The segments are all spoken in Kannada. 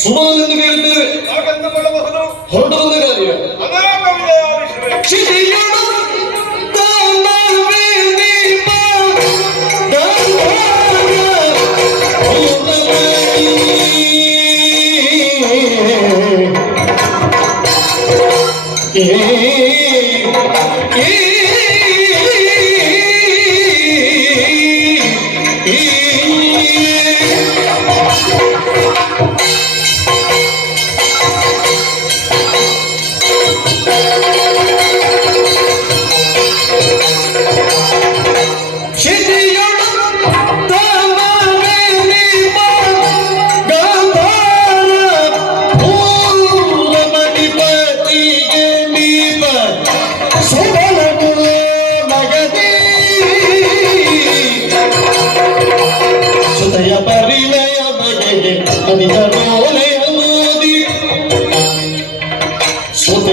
ಸುಮಾರೆಂದು ಕೇಳಿದ್ದೇವೆ. ಹಾಗೆಂದುಕೊಳ್ಳಬಹುದು. ಹೊರಟೊಂದು ಕಾರ್ಯ ಅನೇಕ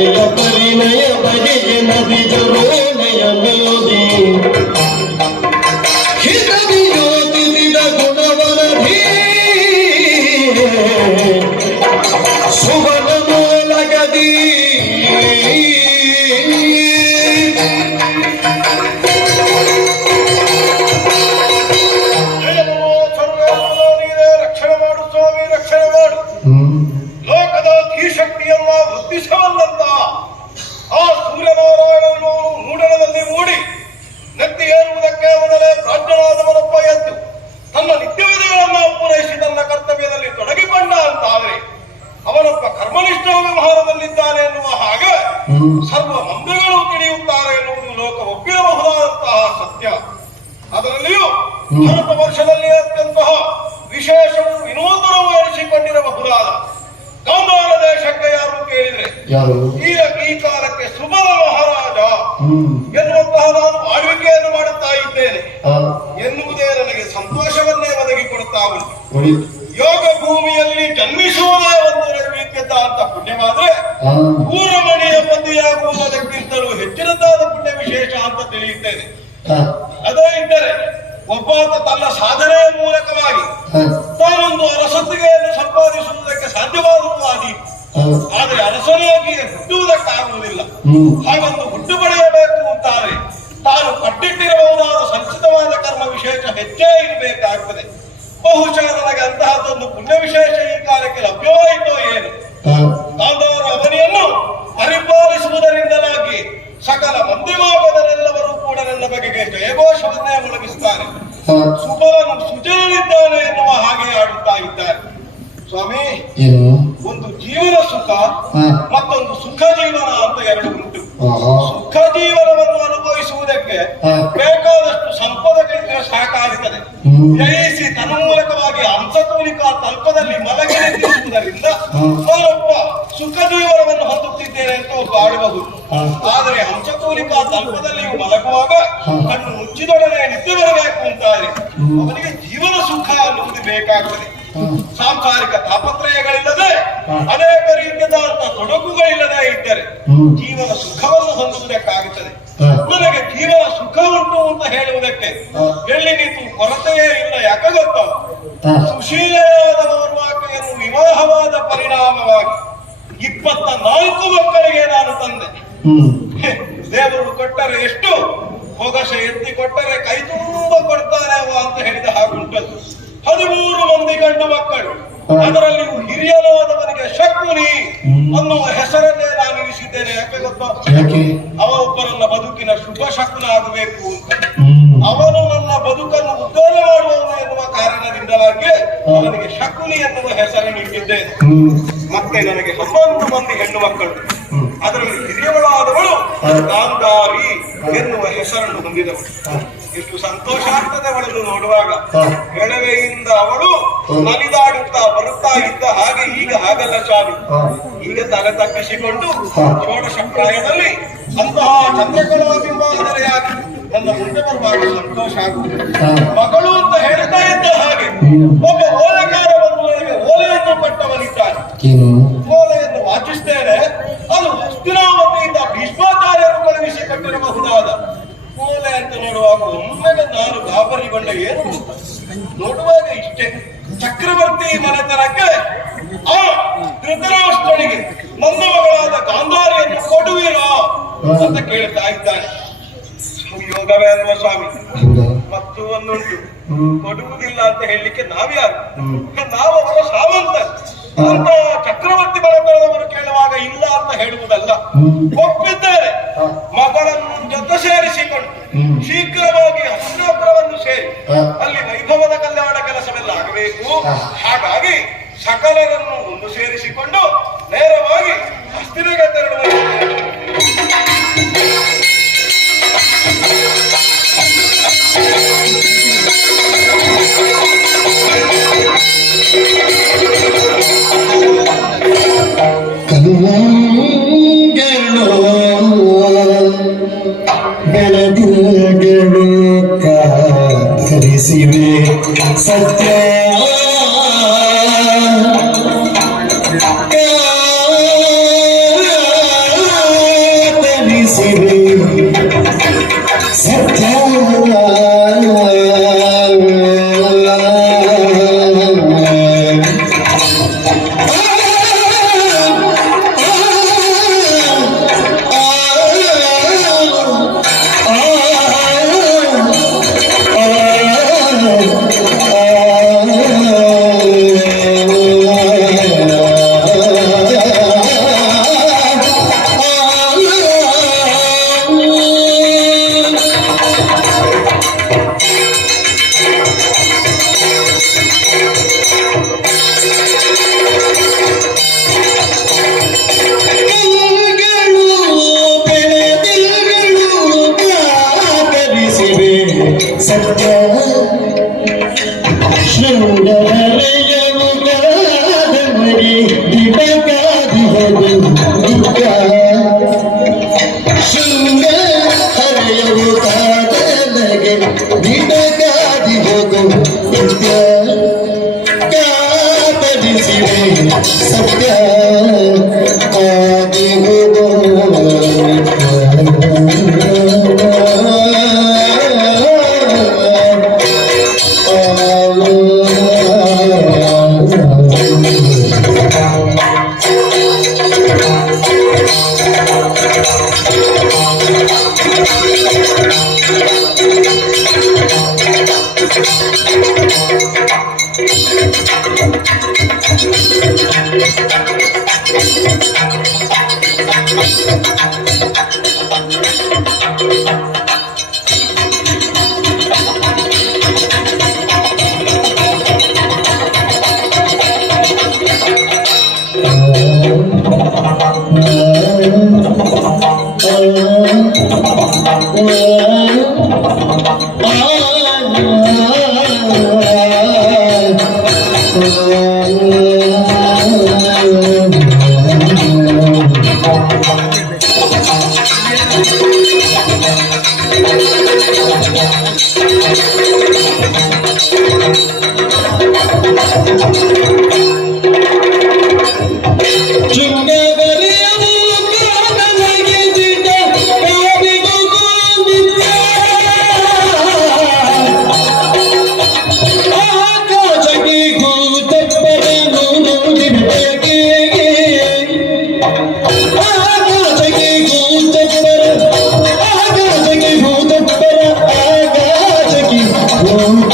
ವಿಜಯ ಪರಿಣಯ ಬಗೆಗೆ ನದಿ ಜರೋಣಯ ಮೋದಿ ಹಿತದಿ ಯೋಚಿಸಿದ ಗುಣವರಧಿ ಸುವರ್ಣ ಮೂಲಗದಿ ರಕ್ಷಣೆ ಮಾಡು ಸ್ವಾಮಿ, ರಕ್ಷಣೆ ಮಾಡು. ಲೋಕದ ಧೀಶಕ್ತಿಯನ್ನ ವೃದ್ಧಿಸಬಲ್ಲಂತ ಆ ಸೂರ್ಯನಾರಾಯಣನು ಮೂಡಣದಲ್ಲಿ ಮೂಡಿ ನೆತ್ತಿ ಏರುವುದಕ್ಕೆ ಮೊದಲೇ ಪ್ರಾಜ್ಞನಾದವನೊಬ್ಬ ಎದ್ದು ತನ್ನ ನಿತ್ಯವಿಧಿಗಳನ್ನು ಪೂರೈಸಿ ತನ್ನ ಕರ್ತವ್ಯದಲ್ಲಿ ತೊಡಗಿಕೊಂಡ ಅಂತಾದರೆ ಅವನೊಬ್ಬ ಕರ್ಮನಿಷ್ಠ ವ್ಯವಹಾರದಲ್ಲಿದ್ದಾನೆ ಎನ್ನುವ ಹಾಗೆ ಸರ್ವ ಮಂದಿಗಳು ತಿಳಿಯುತ್ತಾರೆ ಎನ್ನುವುದು ಲೋಕ ಒಪ್ಪಿರಬಹುದಾದಂತಹ ಸತ್ಯ. ಅದರಲ್ಲಿಯೂ ಭಾರತ ವರ್ಷದಲ್ಲಿ ಅತ್ಯಂತ ವಿಶೇಷವೂ ವಿನೂತನವೂ ಎನಿಸಿಕೊಂಡಿರಬಹುದಾದ ಗಾಂಧಾರ ದೇಶಕ್ಕೆ ಯಾರು ಕೇಳಿದ್ರೆ ಈ ಕಾಲಕ್ಕೆ ಸುಬಲ ಮಹಾರಾಜ ಎನ್ನುವಂತಹ ನಾನು ಆಳ್ವಿಕೆಯನ್ನು ಮಾಡುತ್ತಾ ಇದ್ದೇನೆ ಎನ್ನುವುದೇ ನನಗೆ ಸಂತೋಷವನ್ನೇ ಒದಗಿಕೊಡುತ್ತಾ ಉಂಟು. ಯೋಗ ಭೂಮಿಯಲ್ಲಿ ಜನ್ಮಿಸುವುದೇ ಒಂದು ನೈವೇದ್ಯದ ಅಂತ ಪುಣ್ಯವಾದ್ರೆ ಪೂರ್ವಮಣಿಯ ಪತಿಯಾಗುವುದಕ್ಕಿಂತಲೂ ಹೆಚ್ಚಿನದಾದ ಪುಣ್ಯ ವಿಶೇಷ ಅಂತ ತಿಳಿಯುತ್ತೇನೆ. ಅದೇ ಇದ್ದರೆ ಒಬ್ಬಾತ ತನ್ನ ಸಾಧನೆಯ ಮೂಲಕವಾಗಿ ತಾನೊಂದು ಅರಸತ್ತಿಗೆಯನ್ನು ಸಂಪಾದಿಸುವುದಕ್ಕೆ ಸಾಧ್ಯವಾಗುವುದಾಗಿ, ಆದರೆ ಅರಸನಾಗಿ ಹುಟ್ಟುವುದಕ್ಕಾಗುವುದಿಲ್ಲ. ಹಾಗೊಂದು ಹುಟ್ಟು ಪಡೆಯಬೇಕು ಅಂತಾರೆ ತಾನು ಕಟ್ಟಿಟ್ಟಿರಬಹುದಾದ ಸಂಚಿತವಾದ ಕರ್ಮ ವಿಶೇಷ ಹೆಚ್ಚೇ ಇರಬೇಕಾಗ್ತದೆ. ಬಹುಶಃ ನನಗೆ ಅಂತಹದ್ದೊಂದು ಪುಣ್ಯ ವಿಶೇಷ ಈ ಕಾಲಕ್ಕೆ ಲಭ್ಯವಾಯಿತೋ ಏನು. ಗಾಂಧಾರ ಅವನಿಯನ್ನು ಪರಿಪಾಲಿಸುವುದರಿಂದಲಾಗಿ ಸಕಲ ಮಂದಿಮಾಪದರೆಲ್ಲರೂ ಕೂಡ ನನ್ನ ಬಗೆಗೆ ಜಯಘೋಷವನ್ನೇ ಮೊಳಗಿಸುತ್ತಾರೆ. ಸುಬಲನು ಸುಜನಿದ್ದಾನೆ ಎನ್ನುವ ಹಾಗೆ ಆಡುತ್ತಾ ಇದ್ದಾರೆ. ಸ್ವಾಮಿ, ಒಂದು ಜೀವನ ಸುಖ ಮತ್ತೊಂದು ಸುಖ ಜೀವನ ಅಂತ ಎರಡು ಉಂಟು. ಸುಖ ಜೀವನವನ್ನು ಅನುಭವಿಸುವುದಕ್ಕೆ ಬೇಕಾದಷ್ಟು ಸಂಪದಗಳಿದ್ರೆ ಸಾಕಾಗುತ್ತದೆ. ಜಯಿಸಿ ತನ್ನ ಮೂಲಕವಾಗಿ ಹಂಸತೂಲಿಕಾ ತಲ್ಪದಲ್ಲಿ ಮಲಗಿ ನಿಂತಿರುವುದರಿಂದ ನಾನೊಬ್ಬ ಸುಖ ಜೀವನವನ್ನು ಹೊಂದುತ್ತಿದ್ದೇನೆ ಅಂತ ಒಬ್ಬ ಆಡಬಹುದು. ಆದರೆ ಹಂಸತೂಲಿಕಾ ತಲ್ಪದಲ್ಲಿಯೂ ಮಲಗುವಾಗ ಕಣ್ಣು ಮುಚ್ಚಿದೊಡನೆ ನಿದ್ದೆ ಬರಬೇಕು ಅಂತಾರೆ. ಅವನಿಗೆ ಜೀವನ ಸುಖ ಅನ್ನುವುದು ಬೇಕಾಗುತ್ತದೆ. ಸಾಂಸಾರಿಕ ತಾಪತ್ರಯಗಳಿಲ್ಲದೆ ಅನೇಕ ರೀತಿಯಾದಂತಹ ತೊಡಕುಗಳಿಲ್ಲದೆ ಇದ್ದರೆ ಜೀವನ ಸುಖವನ್ನು ಹೊಂದುವುದಕ್ಕಾಗುತ್ತದೆ. ನನಗೆ ಜೀವನ ಸುಖ ಉಂಟು ಅಂತ ಹೇಳುವುದಕ್ಕೆ ಎಲ್ಲಿ ನಿಂತು ಕೊರತೆಯೇ ಇಲ್ಲ. ಯಾಕೆ ಗೊತ್ತಾ, ಸುಶೀಲೆಯಾದ ಮೌರ್ವಾಕೆಯನ್ನು ವಿವಾಹವಾದ ಪರಿಣಾಮವಾಗಿ 24 ಮಕ್ಕಳಿಗೆ ನಾನು ತಂದೆ. ದೇವರು ಕೊಟ್ಟರೆ ಎಷ್ಟು, ಹೊಗಸೆ ಎತ್ತಿ ಕೊಟ್ಟರೆ ಕೈ ತುಂಬ ಕೊಡ್ತಾರೆ ಅಂತ ಹೇಳಿದ ಹಾಗುಂಟದ್ದು. 13 ಮಂದಿ ಗಂಡು ಮಕ್ಕಳು, ಅದರಲ್ಲಿ ಹಿರಿಯನಾದವನಿಗೆ ಶಕುನಿ ಅನ್ನುವ ಹೆಸರನ್ನೇ ನಾನು ಇರಿಸಿದ್ದೇನೆ. ಯಾಕೆ ಗೊತ್ತಾ, ಅವ ಒಬ್ಬರನ್ನ ಬದುಕಿನ ಶುಭ ಶಕುನ ಆಗಬೇಕು ಅಂತ. ಅವನು ನನ್ನ ಬದುಕನ್ನು ಉದ್ಧಾರ ಮಾಡುವವನು ಎನ್ನುವ ಕಾರಣದಿಂದಲಾಗಿ ಅವನಿಗೆ ಶಕುನಿ ಎನ್ನುವ ಹೆಸರನ್ನು ಇಟ್ಟಿದ್ದೇನೆ. ಮತ್ತೆ ನನಗೆ 11 ಮಂದಿ ಹೆಣ್ಣು ಮಕ್ಕಳು, ಅದರಲ್ಲಿ ಹಿರಿಯವಳಾದವಳು ಗಾಂಧಾರಿ ಎನ್ನುವ ಹೆಸರನ್ನು ಹೊಂದಿದವಳು. ಎಷ್ಟು ಸಂತೋಷ ಆಗ್ತದೆ ಅವಳನ್ನು ನೋಡುವಾಗ. ಎಳವೆಯಿಂದ ಅವಳು ನಲಿದಾಡುತ್ತಾ ಬರುತ್ತಾ ಇದ್ದ ಹಾಗೆ ಈಗ ಹಾಗಲ್ಲ ಸ್ವಾಮಿ. ಈಗ ತಲೆ ತಗ್ಗಿಸಿಕೊಂಡು ಷೋಡಶ ಪ್ರಾಯದಲ್ಲಿ ಅಂತಹ ಚಂದ್ರಕಲಾಭಿಮಾನದರೆಯಾಗಿ ನನ್ನ ಮುಂದೆ ಬರುವಾಗ ಸಂತೋಷ ಆಗುತ್ತದೆ. ಮಗಳು ಅಂತ ಹೇಳ್ತಾ ಇದ್ದ ಹಾಗೆ ಒಬ್ಬ ಓಲೆಕಾರ ಬಂದು ನನಗೆ ಓಲೆಯನ್ನು ಕೊಟ್ಟವನಿದ್ದಾನೆ. ಓಲೆಯನ್ನು ವಾಚಿಸ್ತೇನೆ. ಅದು ಹಸ್ತಿನಾವತಿಯಿಂದ ಭೀಷ್ಮಾಚಾರ್ಯರು ಕಳುಹಿಸಿ ಕೊಟ್ಟಿರಬಹುದಾದ ಓಲೆ ಅಂತ ನೋಡುವಾಗ ಒಮ್ಮೆಗೆ ನಾನು ಗಾಬರಿಗೊಂಡ. ಏನು ನೋಡುವಾಗ ಇಷ್ಟೇ, ಚಕ್ರವರ್ತಿ ಮನೆತನಕ್ಕೆ ಆ ಧೃತರಾಷ್ಟ್ರನಿಗೆ ನನ್ನ ಮಗಳಾದ ಗಾಂಧಾರಿಯನ್ನು ಕೊಡುವಿರಾ ಅಂತ ಕೇಳ್ತಾ ಇದ್ದಾನೆ. ಯೋಗವೇ ಅಲ್ವಾ ಸ್ವಾಮಿ? ಮತ್ತು ಒಂದುಂಟು, ಕೊಡುವುದಿಲ್ಲ ಅಂತ ಹೇಳಲಿಕ್ಕೆ ನಾವ್ಯಾರು? ನಾವೊಬ್ಬ ಸಾಮಂತ ಅಂತ ಚಕ್ರವರ್ತಿ ಬರಬರದವರು ಕೇಳುವಾಗ ಇಲ್ಲ ಅಂತ ಹೇಳುವುದಲ್ಲ. ಒಪ್ಪಿದ್ದಾರೆ. ಮಗಳನ್ನು ಜೊತೆ ಸೇರಿಸಿಕೊಂಡು ಶೀಘ್ರವಾಗಿ ಹಸ್ತಿನಾಪುರವನ್ನು ಸೇರಿ ಅಲ್ಲಿ ವೈಭವದ ಕಲ್ಯಾಣ ಕೆಲಸವೆಲ್ಲ ಆಗಬೇಕು. ಹಾಗಾಗಿ ಸಕಲರನ್ನು ಒಂದು ಸೇರಿಸಿಕೊಂಡು ನೇರವಾಗಿ ಹಸ್ತಿನಿಗೆ ತೆರಳುವ ಬೆಳದಿಂಗಳು ಕಾಧರಿಸಿವೆ ಸತ್ಯ ಕಾಧರಿಸಿವೆ ಸತ್ಯ ಸತ್ಯ ಶೃಂಗಾರಯವು ಕಾದಂಬರಿ ದಿನಕಾದಿ ಹೋಗು ದುಃಖ ಶೃಂಗಾರಯವು ಕಾದನಗೆ ದಿನಕಾದಿ ಹೋಗು ದುಃಖ ಕಾತರಿಸಿವೆ ಸತ್ಯ ಕಾದಿ ಹೋಗು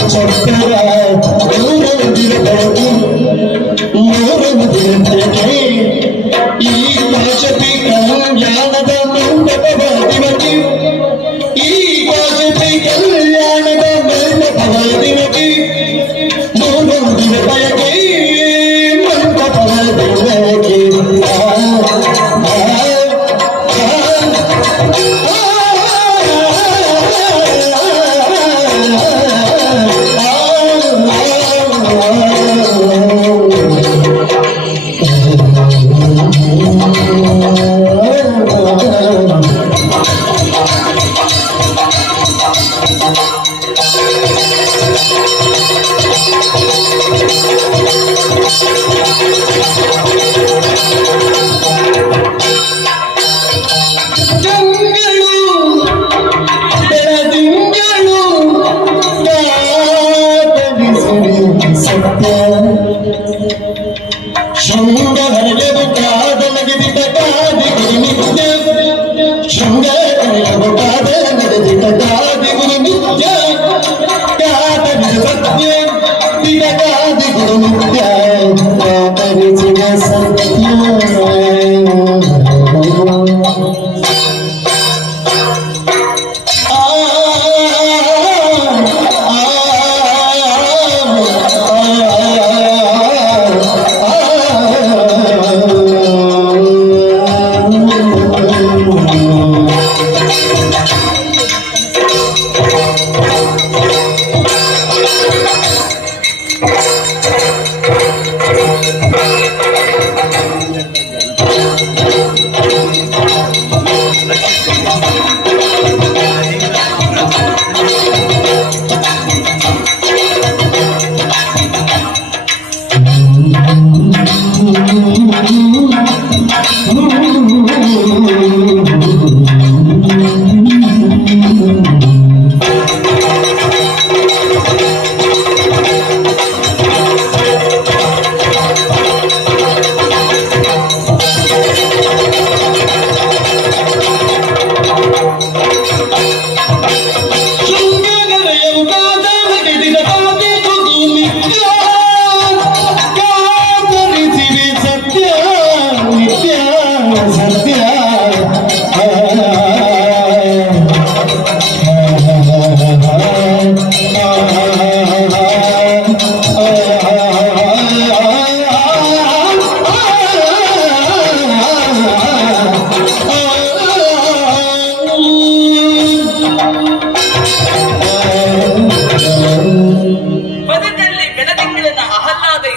ಚಪ್ಪರ ಶೃಂಗಹರಯವುಟಾದ ನಗದಿತ ಕಾದಿ ಗುರು ನಿತ್ಯ ಶೃಂಗಹರಯವುಟಾದ ನಗದಿತ ಕಾದಿ ಗುರು ನಿತ್ಯ ಕಾದರಿದ ಸತ್ಯ ದಿನ ಕಾದಿ ಗುರು ನಿತ್ಯ ಕಾದರಿಸಿದ ಸತ್ಯ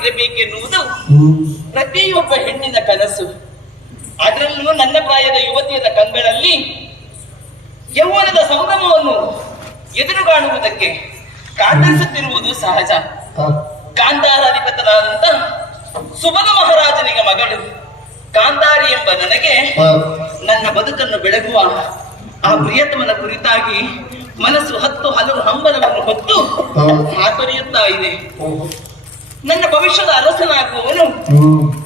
ಇರಬೇಕೆನ್ನುವುದು ಪ್ರತಿಯೊಬ್ಬ ಹೆಣ್ಣಿನ ಕನಸು. ಅದರಲ್ಲೂ ನನ್ನ ಪ್ರಾಯದ ಯುವತಿಯರ ಕಂಗಳಲ್ಲಿ ಯೌವನದ ಸಂಭ್ರಮವನ್ನು ಎದುರುಗಾಣುವುದಕ್ಕೆ ಕಾತರಿಸುತ್ತಿರುವುದು ಸಹಜ. ಗಾಂಧಾರಾಧಿಪತನಾದಂತ ಸುಭಗ ಮಹಾರಾಜನಿಗೆ ಮಗಳು ಗಾಂಧಾರಿ ಎಂಬ ನನಗೆ ನನ್ನ ಬದುಕನ್ನು ಬೆಳಗುವ ಆ ಪ್ರಿಯತಮನ ಕುರಿತಾಗಿ ಮನಸ್ಸು ಹಲವು ಹಂಬಲವನ್ನು ಹೊತ್ತು ಹಾತೊರೆಯುತ್ತಾ ಇದೆ. ನನ್ನ ಭವಿಷ್ಯದ ಅರಸನಾಗುವವನು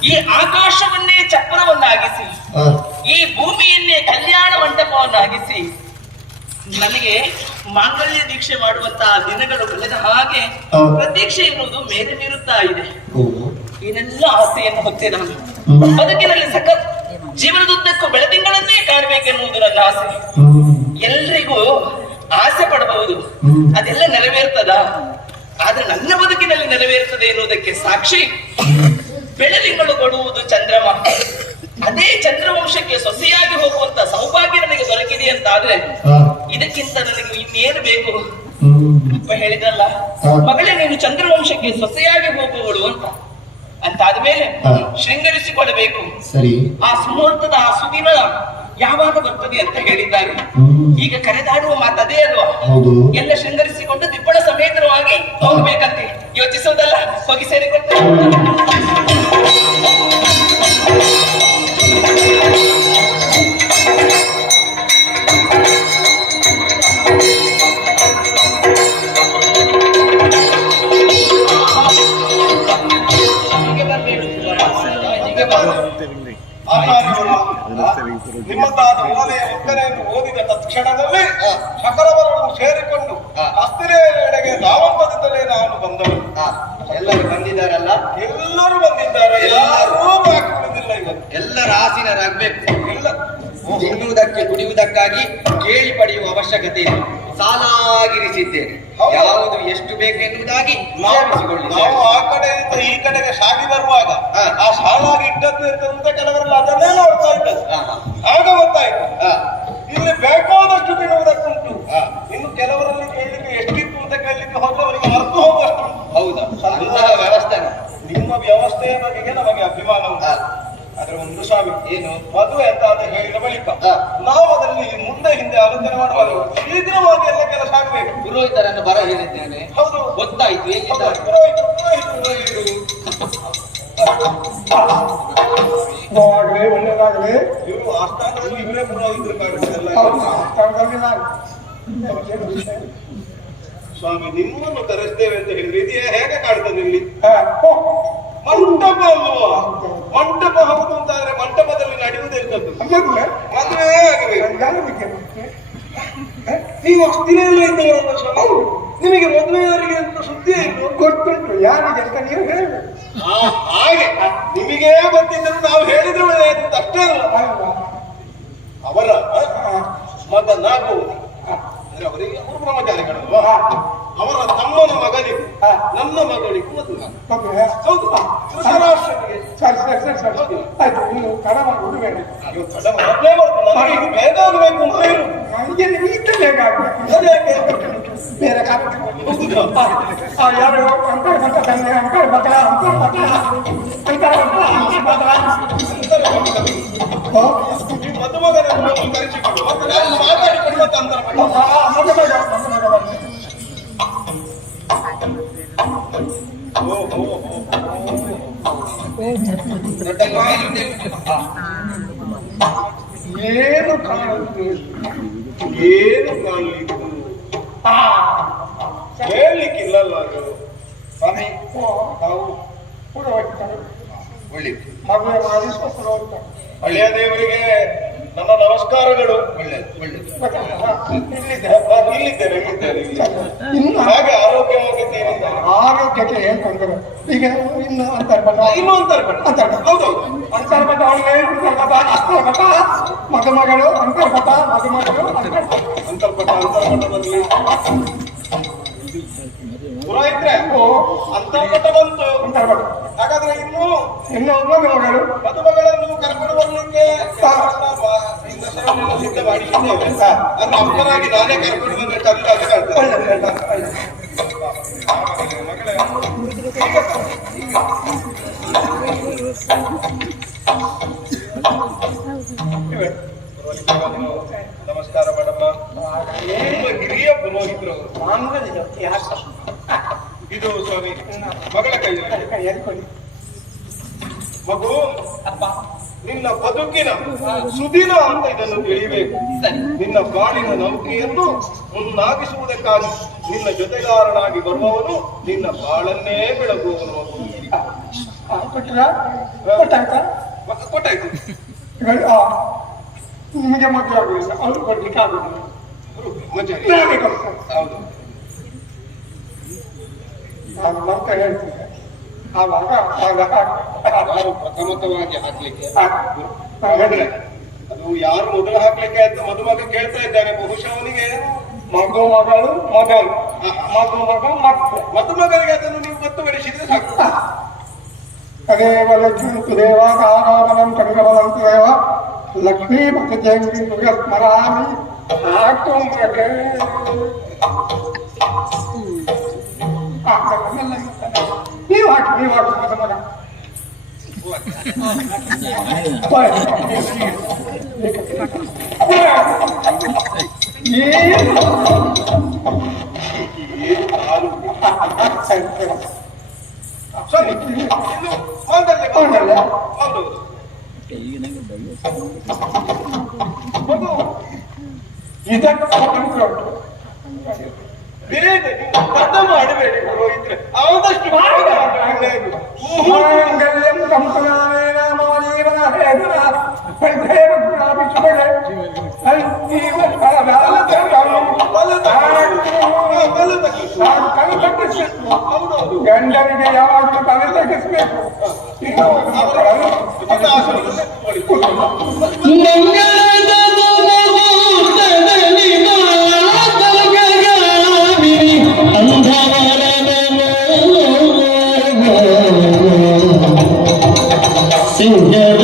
ಈ ಆಕಾಶವನ್ನೇ ಚಕ್ರವನ್ನಾಗಿಸಿ, ಈ ಭೂಮಿಯನ್ನೇ ಕಲ್ಯಾಣ ಮಂಟಪವನ್ನಾಗಿಸಿ, ನನಗೆ ಮಾಂಗಲ್ಯ ದೀಕ್ಷೆ ಮಾಡುವಂತಹ ದಿನಗಳು ಬೆಳೆದ ಹಾಗೆ ಪ್ರತೀಕ್ಷೆ ಎನ್ನುವುದು ಮೇಲೆ ಮೀರುತ್ತಾ ಇದೆ. ಏನೆಲ್ಲ ಆಸೆಯನ್ನು ಹೊತ್ತೆ ನಾನು ಬದುಕಿನಲ್ಲಿ ಜೀವನದುದ್ದಕ್ಕೂ ಬೆಳದಿಂಗಳನ್ನೇ ಕಾಣಬೇಕೆನ್ನುವುದು ನನ್ನ ಆಸೆ. ಎಲ್ರಿಗೂ ಆಸೆ ಪಡಬಹುದು, ಅದೆಲ್ಲ ನೆರವೇರ್ತದ? ಆದ್ರೆ ನನ್ನ ಬದುಕಿನಲ್ಲಿ ನೆರವೇರ್ತದೆ ಎನ್ನುವುದಕ್ಕೆ ಸಾಕ್ಷಿ ಬೆಳದಿಂಗಳು ಕೊಡುವುದು ಚಂದ್ರಮ. ಅದೇ ಚಂದ್ರವಂಶಕ್ಕೆ ಸೊಸೆಯಾಗಿ ಹೋಗುವಂತ ಸೌಭಾಗ್ಯ ನನಗೆ ದೊರಕಿದೆ ಅಂತ ಆದ್ರೆ ಇದಕ್ಕಿಂತ ನನಗೆ ಇನ್ನೇನು ಬೇಕು? ಅಪ್ಪ ಹೇಳಿದ್ರಲ್ಲ, ಮಗಳೇ ನೀನು ಚಂದ್ರವಂಶಕ್ಕೆ ಸೊಸೆಯಾಗಿ ಹೋಗುವಳು ಅಂತ ಆದ್ಮೇಲೆ ಶೃಂಗರಿಸಿಕೊಳ್ಳಬೇಕು. ಆ ಸುಮುಹೂರ್ತದ ಆ ಸುದಿನ ಯಾವಾಗ ಬರ್ತದೆ ಅಂತ ಹೇಳಿದ್ದಾರೆ. ಈಗ ಕರೆದಾಡುವ ಮಾತದೇ ಅಲ್ವಾ? ಎಲ್ಲ ಶೃಂಗರಿಸಿಕೊಂಡು ದಿಬ್ಬಣ ಸಮೇತರವಾಗಿ ಹೋಗ್ಬೇಕಂತೆ. ಯೋಚಿಸೋದಲ್ಲ, ಹೋಗಿ ಸೇರಿಕೊಳ್ತೇವೆ. ನಿಮ್ಮದಾದ ಓಲೆಯ ಒಕ್ಕನೆಯನ್ನು ಓದಿದ ತತ್ಕ್ಷಣದಲ್ಲಿ ಸಕಲವರನ್ನು ಸೇರಿಕೊಂಡು ಹಸ್ತಿನೆಡೆಗೆ ಧಾವಂತದಿಂದಲೇ ನಾನು ಬಂದವರು. ಎಲ್ಲರೂ ಬಂದಿದ್ದಾರಲ್ಲ? ಎಲ್ಲರೂ ಬಂದಿದ್ದಾರೆ, ಯಾರೂ ಬಾಕಿ ಉಳಿದಿಲ್ಲ. ಇವತ್ತು ಎಲ್ಲರ ಆಸೀನರಾಗಬೇಕು. ಎಲ್ಲ ತಿನ್ನುವುದಕ್ಕೆ ಕುಡಿಯುವುದಕ್ಕಾಗಿ ಕೇಳಿ ಪಡೆಯುವ ಅವಶ್ಯಕತೆ ಇಲ್ಲ. ಸಾಲಾಗಿರಿಸಿದ್ದೇನೆ. ಯಾವುದು ಎಷ್ಟು ಬೇಕೆನ್ನುವುದಾಗಿ ನಾವು ಆ ಕಡೆಯಿಂದ ಈ ಕಡೆಗೆ ಸಾಗಿ ಬರುವಾಗ ಆ ಸಾಲಾಗಿ ಇಟ್ಟದ್ದು ಅಂತ ಕೆಲವರೆಲ್ಲ ಅದನ್ನೇ ನೋಡ್ತಾ ಇದ್ದದ್ದು. ಆಗ ಗೊತ್ತಾಯ್ತು ಇಲ್ಲಿ ಬೇಕಾದಷ್ಟು ತಿನ್ನುವುದಕ್ಕುಂಟು. ಇನ್ನು ಕೆಲವರಲ್ಲಿ ಕೇಳಲಿಕ್ಕೆ ಎಷ್ಟಿತ್ತು ಅಂತ ಕೇಳಲಿಕ್ಕೆ ಹೋದವರಿಗೆ ಮರೆತು ಹೋಗುವಷ್ಟು. ಹೌದಾ? ವ್ಯವಸ್ಥೆ. ನಿಮ್ಮ ವ್ಯವಸ್ಥೆಯ ಬಗೆಗೆ ನಮಗೆ ಅಭಿಮಾನ ಉಂಟು. ಆದ್ರೆ ಒಂದು ಸ್ವಾಮಿ, ಏನು ಮದುವೆ ಅಂತ ಹೇಳಿದ ಬಳಿಕ ನಾವು ಅದರಲ್ಲಿ ಮುಂದೆ ಹಿಂದೆ ಆಲೋಚನೆ ಮಾಡುವಾಗ ಶೀಘ್ರವಾಗಿ ಎಲ್ಲ ಕೆಲಸ ಆಗಬೇಕು. ಪುರೋಹಿತರನ್ನು ಬರ ಹೇಳಿದ್ದೇನೆ. ಹೌದು, ಗೊತ್ತಾಯ್ತು. ಪುರೋಹಿತರು ಒಳ್ಳೆದಾಗಲಿ. ಇವರು ಆಸ್ಥಾನದಲ್ಲಿ ಇವರೇ ಪುರೋಹಿತರು ಕಾಣಿಸಿದಲ್ಲ. ಸ್ವಾಮಿ, ನಿಮ್ಮನ್ನು ಕರೆಸ್ತೇವೆ ಅಂತ ಹೇಳಿದ್ರೆ ಇದು ಹೇಗೆ ಕಾಣ್ತದೆ ಇಲ್ಲಿ? ಮಂಟಪ ಅಲ್ವಾ? ಇಲ್ಲಿಗೆ ಬಂದಿದ್ದರು ನಾವು ಹೇಳಿದ್ರೆ ಒಳ್ಳೆಯದು ಅಂತ ಅಷ್ಟೇ ಅಲ್ಲ. ಅವರ ಮಗನಾಗುವುದು ಅಂದ್ರೆ ಅವರಿಗೆ ಅವರು ಬ್ರಹ್ಮಚಾರಿಗಳಲ್ವಾ, ಅವರ ತಮ್ಮನ ಮಗನಿಗೂ ನನ್ನ ಮಗಳಿಗೂ ಮದುವೆ. ಹೌದು, ಧೃತರಾಷ್ಟ್ರನಿಗೆ. ಆಯ್ತು, ಇನ್ನು ತಡ ಮಾಡುವುದು ಬೇಡ. ಅಯ್ಯೋ, ತಡ ಮಾಡಲೇ ಬರ್ತದೆ. ನನಗೆ ಇದು ಬೇಗ ಆಗಬೇಕು ಅಂತ ಹೇಳು. ನನಗೆ ನಿಮಗೆ ಬೇಗ ಆಗ್ಬೇಕು. ಅದ್ಯಾಕೆ? ಬೇರೆ ಯಾರು ಅಂಕಲ್ ಬರ್ತಾನೆ, ಅಂಕಲ್ ಬರ್ತಾನೆ, ಅಂಕಲ್ ಬರ್ತಾನೆ, ನೀವು ಮದುಮಗನನ್ನು ಮೊದಲು ಕರೆಸಿಕೊಂಡು ಮತ್ತೆ ನಾನು ಮಾತಾಡಿಕೊಂಡು ಮತ್ತೆ ಅಂತರ ಮಾಡಿ. ಏನು ಕಾಣುವುದು, ಏನು ಕಾಣಲಿತ್ತು ಹೇಳಲಿಕ್ಕಿಲ್ಲಲ್ಲ ಅದು. ಸ್ವಾಮಿ ನಾವು ಕೂಡ ಹೋಗ್ತಾರೆ, ಒಳ್ಳೆಯದು. ಮದುವೆ ಮಾಡಿ ಸ್ವಪ್ನ ಹೋಗ್ತಾರೆ. ಹಳೆಯ ದೇವರಿಗೆ ನನ್ನ ನಮಸ್ಕಾರಗಳು. ಒಳ್ಳೆಯದು, ಒಳ್ಳೆಯದು. ಇಲ್ಲಿದ್ದೇನೆ. ಇನ್ನು ಹಾಗೆ ಆರೋಗ್ಯವಾಗಿದ್ದೇನೆ. ಆರೋಗ್ಯಕ್ಕೆ ಏನ್ ತೊಂದರೆ ಈಗ ಇನ್ನು ಅಂತರ್ಬಟ ಇನ್ನೂ ಅಂತರ್ಪಟ. ಹೌದೌದು, ಅಂತರ್ಬಟ ಅವಳಿಗೆ ಅಂತರ್ಬಟ ಮದುಮಗಳು ಅಂತರ್ಬಟ ಮದುಮಗಳು ಅಂತರ್ಪಟ ಬಂದ್ಲಿ. ಪುರೋಹಿತ್ರೆ, ಅಂತರ್ಪಟ ಬಂತು. ಅಂತರ್ಬಟ ಹಾಗಾದ್ರೆ ಇನ್ನು ಮದುಮಗಳು ಮದುಮಗಳನ್ನು ಕರ್ಕೊಂಡು ಬರ್ಲಿಕ್ಕೆ ದಸರನ್ನೆಲ್ಲ ಸಿದ್ಧ ಮಾಡಿಸಿದ್ದೇವೆ. ನನ್ನ ಅಪ್ಪನಾಗಿ ನಾನೇ ಕರ್ಕೊಂಡು ಬಂದ್ರೆ ಚಂದ ಅಂತ ಕಾಣ್ತದೆ. ಮಗಳೇ, ನಮಸ್ಕಾರ ಮೇಡಮ್ಮ. ನಿಮ್ಮ ಹಿರಿಯ ಪುರೋಹಿತರು. ಇದು ಸ್ವಾಮಿ ಮಗಳ ಕೈ. ಮಗು, ನಿನ್ನ ಬದುಕಿನ ಸುದಿನ ಅಂತ ಇದನ್ನು ತಿಳಿಬೇಕು. ನಿನ್ನ ಬಾಳಿನ ನೌಕೆಯನ್ನು ಮುನ್ನಾಗಿಸುವುದಕ್ಕಾಗಿ ನಿನ್ನ ಜೊತೆಗಾರನಾಗಿ ಬರುವವನು ನಿನ್ನ ಬಾಳನ್ನೇ ಬೆಳಗುವವನು. ಕೊಟ್ಟಾಯ್ತು. ನಿಮಗೆ ಮದುವೆ ಆಗುದಿಲ್ಲ, ಅವ್ರು ಕೊಡ್ಲಿಕ್ಕೆ ಆಗುದಿಲ್ಲ. ಹೌದು, ನಾನು ಮತ್ತೆ ಹೇಳ್ತೀನಿ. ಆವಾಗ ಪ್ರಥಮತವಾಗಿ ಹಾಕ್ಲಿಕ್ಕೆ ಅದು ಯಾರು ಮೊದಲು ಹಾಕ್ಲಿಕ್ಕೆ ಅಂತ ಮದುಮಗ ಕೇಳ್ತಾ ಇದ್ದಾನೆ. ಬಹುಶಃ ಅವನಿಗೆ ಮಗಳು ಮೊದಲು ಮದುಮಗ ಮತ್ತೆ ಮದುಮಗನಿಗೆ ಅದನ್ನು ನೀವು ಗೊತ್ತುಪಡಿಸಿದ್ರೆ ಸಾಕು. ತದೇವ ಲಕ್ಷ್ಮೀ ದೇವಾಕಾರಾಮನಂ ಕನಕಬಲಂತು ದೇವ ಲಕ್ಷ್ಮೀ ಭಕ್ತೇಂದ್ರಿ ಸ್ಮರಾಮಿ ಹಾಕು ಮಗ. ನೀವು ಹಾಕಿ ಮದುಮಗ. ಸರಿ, ಇನ್ನು ಮಾಂಗಲ್ಯ. ಹೌದು, ಮಗು ಇದಕ್ಕೆ ಬೇರೆ ದೊಡ್ಡ ಮಾಡಬೇಡಿ ಪುರೋಹಿತ್ರೆ. ಆದಷ್ಟು ಮಾಂಗಲ್ಯಂ ಸಂಪದಾನೇನ ಮಮಜೀವನ ಹೇತುನ ಗಂಡನಿಗೆ ಯಾವಾಗಲೂ ತಲೆ ತಗ್ಗಿಸ್ಬೇಕು. ಸಿಂಗದ